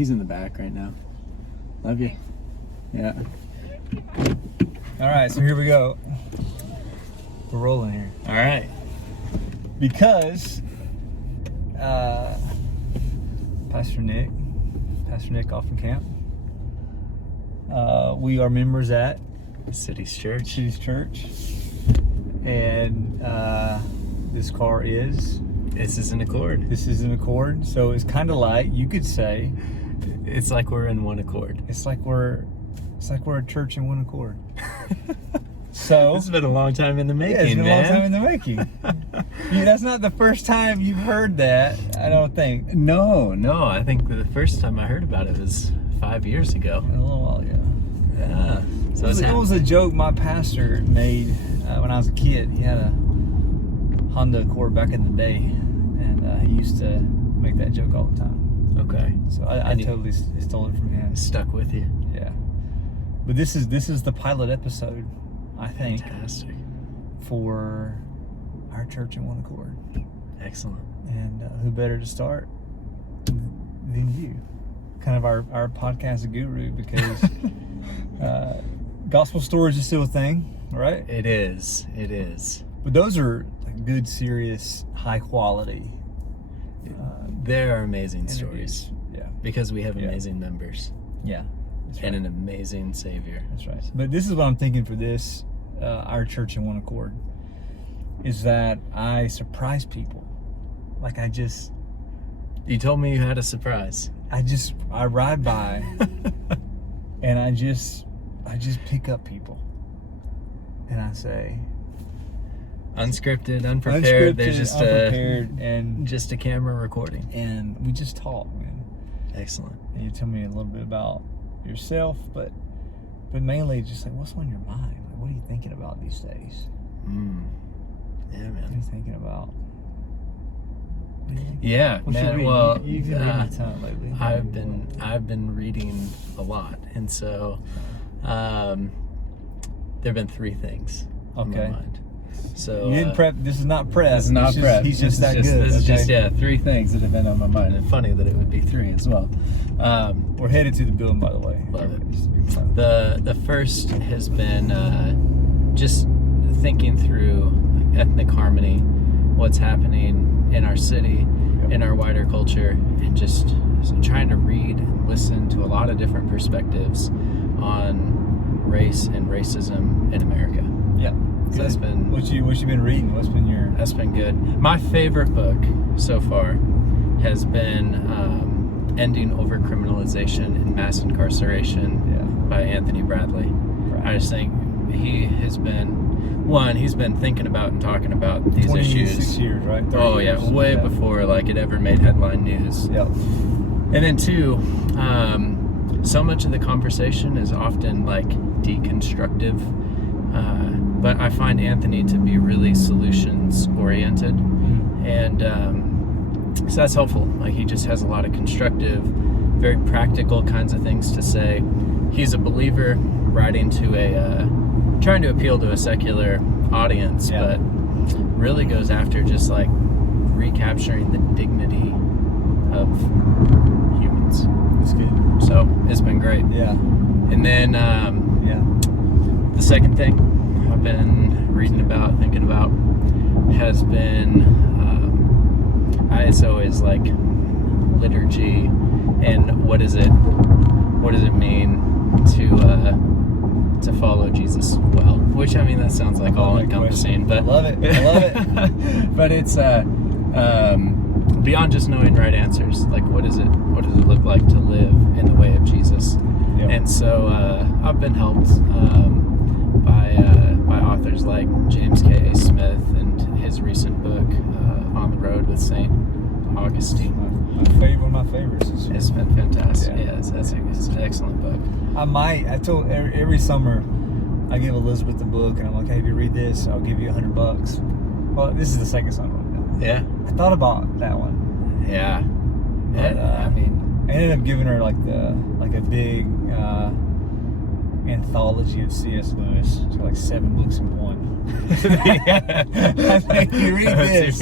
He's in the back right now. Love you. Yeah. All right, so here we go. We're rolling here. All right. Because Pastor Nick Aufenkamp, we are members at City's Church. And this car is... This is an Accord. This is an Accord, so it's kind of like, you could say... It's like we're in one accord. It's like we're a church in one accord. So it's been a long time in the making, yeah, it's been man. a long time in the making. That's not the first time you've heard that, I don't think. No. I think the first time I heard about it was 5 years ago. A little while ago. Yeah. So it was a joke my pastor made when I was a kid. He had a Honda Accord back in the day, and he used to make that joke all the time. Okay. So I totally stole it from him. Stuck with you. Yeah. But this is the pilot episode, I think. Fantastic. For our church in one accord. Excellent. And who better to start than you? Kind of our podcast guru, because gospel stories is still a thing, right? It is. But those are like good, serious, high quality. There are amazing stories. Yeah. Because we have amazing members. Yeah. That's right. And an amazing Savior. That's right. But this is what I'm thinking for this, our church in one accord, is that I surprise people. Like You told me you had a surprise. I ride by and I just pick up people and I say, Unscripted, unprepared. There's just and a camera recording. And we just talk, man. Excellent. And you tell me a little bit about yourself, but mainly just like, what's on your mind? Like, what are you thinking about these days? Yeah, man. What are you thinking about? Yeah, man. Well, you've been reading a ton lately. I've been reading a lot, and so there've been 3 things on my mind. So you didn't prep. This is not prep. This is not prep. He's just that good. This is just 3 things that have been on my mind, and funny that it would be 3 as well. We're headed to the building, by the way. Love it. The first has been just thinking through ethnic harmony, what's happening in our city, in our wider culture, and just trying to read and listen to a lot of different perspectives on race and racism in America. Yeah. So that's been what you been reading? What's been your? That's been good. My favorite book so far has been Ending Overcriminalization and Mass Incarceration by Anthony Bradley. Right. I just think he's been thinking about and talking about these 26 issues. years, right? Oh yeah, years. way before like it ever made headline news. Yep. And then 2, so much of the conversation is often like deconstructive, but I find Anthony to be really solutions oriented, and so that's helpful. Like he just has a lot of constructive, very practical kinds of things to say. He's a believer writing to trying to appeal to a secular audience, but really goes after just like recapturing the dignity of humans. That's good. So it's been great. Yeah. And then the second thing I've been reading about, thinking about, has been it's always like liturgy and what does it mean to follow Jesus well, which I mean that sounds like all encompassing, but I love it. But it's beyond just knowing right answers. Like what does it look like to live in the way of Jesus? Yep. And so I've been helped by authors like James K. Smith and his recent book On the Road with St. Augustine. One of my favorites. It's been fantastic. Yeah, it's an excellent book. I told every summer I give Elizabeth the book and I'm like, hey, if you read this, I'll give you $100. Well, this is the second summer. Yeah. I thought about that one. Yeah. But, I ended up giving her like a big anthology of C.S. Lewis. It's got like 7 books in one. I think you read this,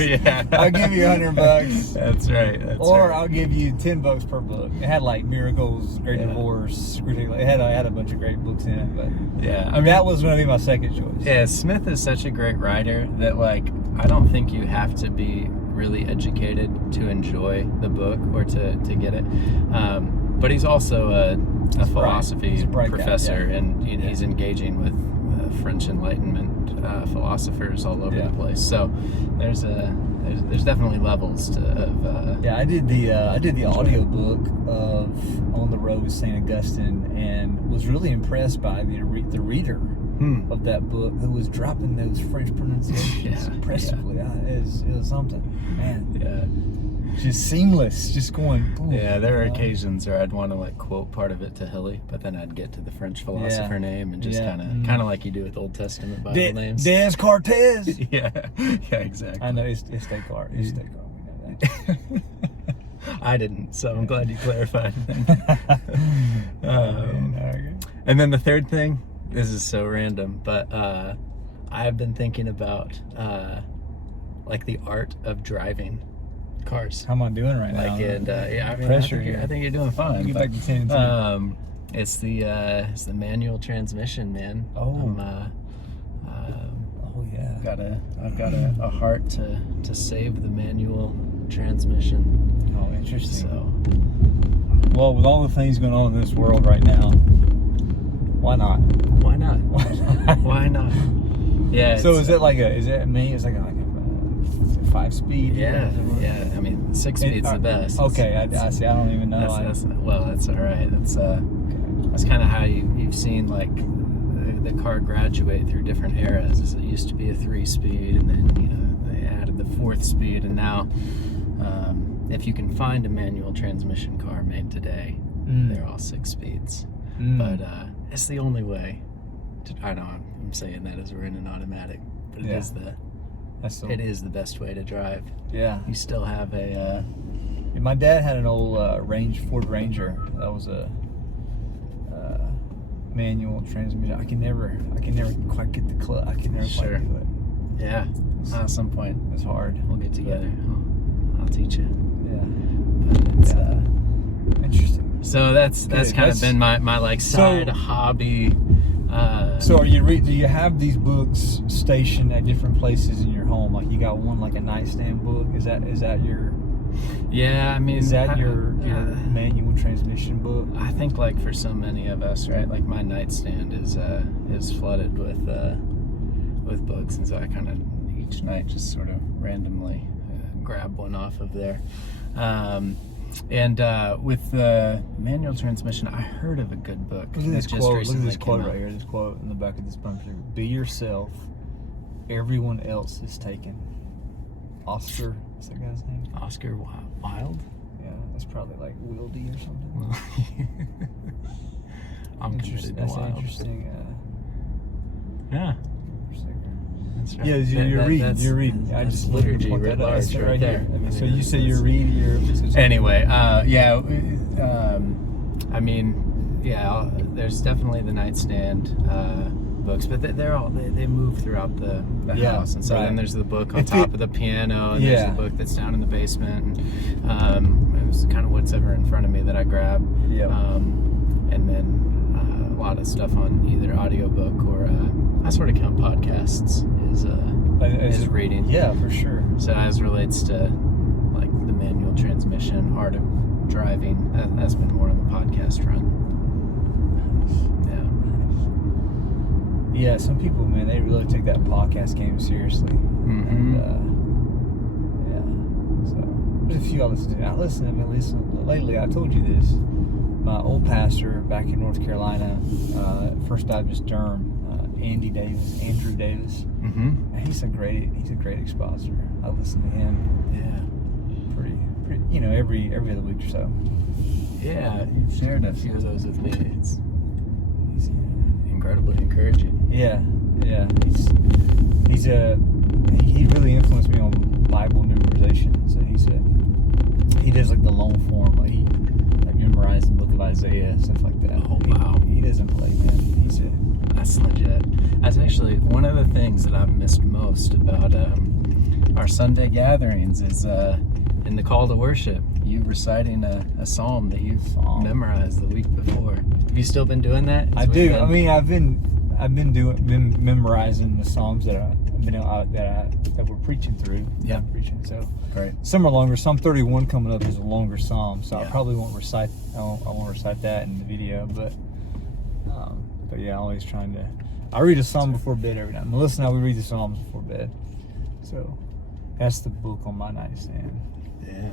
I'll give you $100. That's right. Or I'll give you $10 per book. It had like Miracles, Great Divorce, it had a bunch of great books in it. But yeah, I mean, that was going to be my second choice. Yeah, Smith is such a great writer that like I don't think you have to be really educated to enjoy the book or to get it. But he's also a philosophy professor, guy, yeah. and he's engaging with French Enlightenment philosophers all over the place. So there's definitely levels of I did the audiobook of On the Road with St. Augustine, and was really impressed by the reader of that book, who was dropping those French pronunciations impressively. It was something, man. Just seamless, just going boom. Yeah, there are occasions where I'd want to like quote part of it to Hilly, but then I'd get to the French philosopher name and just kind of like you do with Old Testament Bible names. Descartes. yeah, exactly. I know it's Descartes. It's Descartes. We know that. I didn't, so I'm glad you clarified. And then the third thing, this is so random, but I've been thinking about like the art of driving cars. How am I doing right now? I think you're doing fine. Get back to 10. It's the manual transmission, man. I've got a heart to save the manual transmission. Oh, interesting. So, well, with all the things going on in this world right now, why not? Why not? Why not? Yeah. So is it like a 5-speed? Yeah. I mean, 6 speed's the best. Okay, I see. I don't even know. That's all right. That's kind of how you've seen like the car graduate through different eras. It used to be a 3-speed, and then they added the 4th speed, and now if you can find a manual transmission car made today, they're all 6 speeds. But it's the only way. I know I'm saying that as we're in an automatic, but it is the best way to drive. Yeah. You still have a. My dad had an old Ford Ranger. That was a manual transmission. I can never quite get the clutch. I can never quite do it. Yeah. At some point, it's hard. We'll get together. I'll teach you. Yeah. But it's interesting. So that's kind of been my like side hobby. So do you have these books stationed at different places in your home? Like you got one like a nightstand book? Is that your? Yeah, I mean, is that your manual transmission book? I think like for so many of us, right? Like my nightstand is flooded with books, and so I kind of each night just sort of randomly grab one off of there. And with the manual transmission, I heard of a good book. Look at this quote. Look at this quote right here. This quote in the back of this bumper. Be yourself. Everyone else is taken. Oscar, what's that guy's name? Oscar Wilde? Yeah, that's probably like Wilde or something. I'm committed to Wilde. That's interesting. Yeah. That's right. Yeah, you're reading. I just liturgy writ large right there. So you say you're reading. Anyway, I mean, there's definitely the nightstand books, but they move throughout the house, and so then there's the book on top of the piano, and there's the book that's down in the basement, and it was kind of what's ever in front of me that I grab. And then a lot of stuff on either audiobook or I sort of count podcasts as reading. Yeah, for sure. So as relates to like the manual transmission, art of driving, that's been more on the podcast front. Yeah, some people, man, they really take that podcast game seriously. And, so there's a few I listen to. At least lately, I told you this. My old pastor back in North Carolina, First Baptist Durham, Andrew Davis. He's a great expositor. I listen to him. Yeah, pretty. Every other week or so. Yeah, you've shared a few of those with me. He's incredibly encouraging. Yeah. He really influenced me on Bible memorization. So he does like the long form. Like he memorized the book of of Isaiah, stuff like that. Oh, wow. He doesn't play, man. He's a That's legit. That's actually one of the things that I've missed most about our Sunday gatherings is in the call to worship, you reciting a psalm that you've memorized the week before. Have you still been doing that? I do. I mean, I've been memorizing the psalms that we're preaching through. Yeah, preaching. So great. Some are longer. Psalm 31 coming up is a longer psalm, so Yeah. I probably won't recite. I won't recite that in the video, but yeah, I'm always trying to. I read a psalm before bed every night. Melissa and I, we read the psalms before bed. So that's the book on my nightstand. Yeah.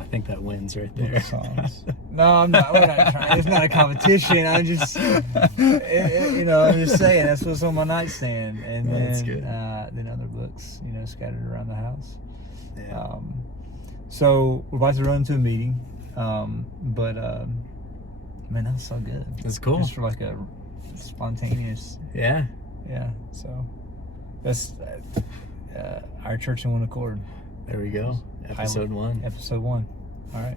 I think that wins right Book there. of songs. No, I'm not. We're not trying. It's not a competition. I'm just, I'm just saying that's what's on my nightstand, and That's then good. Then other books, scattered around the house. Yeah. So we're about to run to a meeting, but man, that was so good. That's cool. Just for like a spontaneous, Yeah. yeah. So that's our church in one accord. There we go. Episode 1. Episode 1. All right.